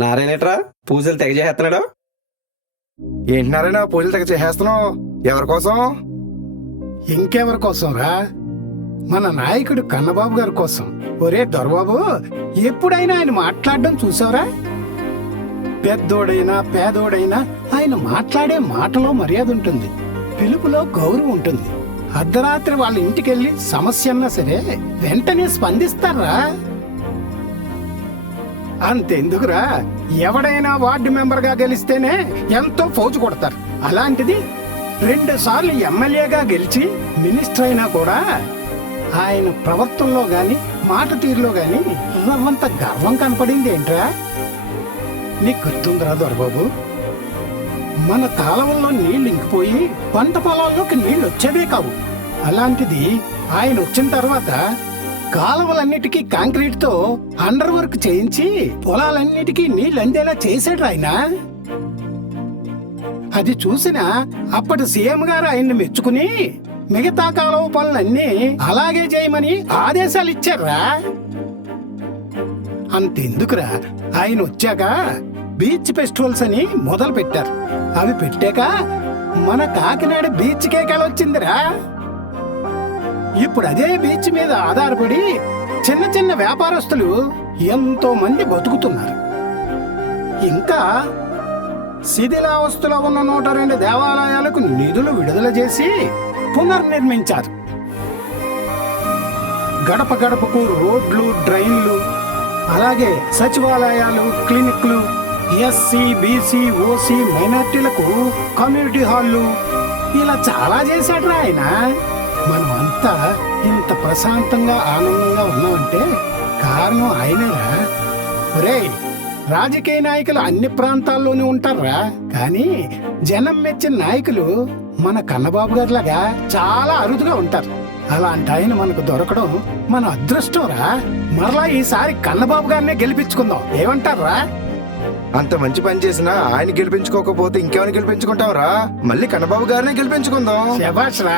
నారాయణట్రా పూజలు తెగ చేస్తున్నాడు. ఏంటి నారాయణ పూజలు తెగ చేసేస్తున్నావు? ఎవరి కోసం? ఇంకెవరి కోసం రా, మన నాయకుడు కన్నబాబు గారి కోసం. ఒరే దొరబాబు, ఎప్పుడైనా ఆయన మాట్లాడడం చూసావురా? పెద్దోడైనా పేదోడైనా ఆయన మాట్లాడే మాటలో మర్యాద ఉంటుంది, పిలుపులో గౌరవం ఉంటుంది. అర్ధరాత్రి వాళ్ళ ఇంటికెళ్ళి సమస్య అన్నా సరే వెంటనే స్పందిస్తారా. అంతెందుకురా, ఎవడైనా వార్డు మెంబర్ గా గెలిస్తేనే ఎంతో ఫౌజు కొడతారు. అలాంటిది 2 సార్లు ఎమ్మెల్యేగా గెలిచి మినిస్టర్ అయినా కూడా ఆయన ప్రవర్తనలో గాని మాట తీరులో గాని రవ్వంత గర్వం కనపడింది ఏంట్రా? నీకు గుర్తుందిరా దొరబాబు, మన కాలువల్లో నీళ్లు ఇంకిపోయి పంట పొలాల్లోకి నీళ్లు వచ్చేవే కావు. అలాంటిది ఆయన వచ్చిన తర్వాత కాలువలన్నిటికీ కాంక్రీట్ తో అండర్ వర్క్ చేయించి పొలాలన్నిటికీ నీళ్లు అందేలా చేశాడు ఆయన. అది చూసిన అప్పటి సీఎం గారు ఆయన్ని మెచ్చుకుని మిగతా కాలువ పనులన్నీ అలాగే చేయమని ఆదేశాలు ఇచ్చారా. అంతెందుకురా, ఆయన వచ్చాక బీచ్ ఫెస్టివల్స్ అని మొదలు పెట్టారు. అవి పెట్టాక మన కాకినాడ బీచ్ కేకలొచ్చిందిరా. ఇప్పుడు అదే బీచ్ మీద ఆధారపడి చిన్న చిన్న వ్యాపారస్తులు ఎంతో మంది బతుకుతున్నారు. ఇంకా శిథిలావస్థలో ఉన్న 102 దేవాలయాలకు నిధులు విడుదల చేసి పునర్నిర్మించారు. గడప గడపకు రోడ్లు, డ్రైన్లు, అలాగే సచివాలయాలు, క్లినిక్లు, ఎస్సీ, బీసీ, ఓసీ, మైనార్టీలకు కమ్యూనిటీ హాల్లు, ఇలా చాలా చేశాడు ఆయన. మనం అంతా ఇంత ప్రశాంతంగా ఆనందంగా ఉన్నామంటే కారణం ఆయనేరా. ఒరేయ్, రాజకీయ నాయకులు అన్ని ప్రాంతాల్లోనూ ఉంటారా, కానీ జనం మెచ్చిన నాయకులు మన కన్నబాబు గారిలాగా చాలా అరుదుగా ఉంటారు. అలాంటి ఆయన మనకు దొరకడం మన అదృష్టంరా. మరలా ఈసారి కన్నబాబు గారినే గెలిపించుకుందాం, ఏమంటారా? అంత మంచి పని చేసినా ఆయన గెలిపించుకోకపోతే ఇంకెవరిని గెలిపించుకుంటాం రా? మళ్ళీ కన్నబాబు గారినే గెలిపించుకుందాం. శభాష్ రా.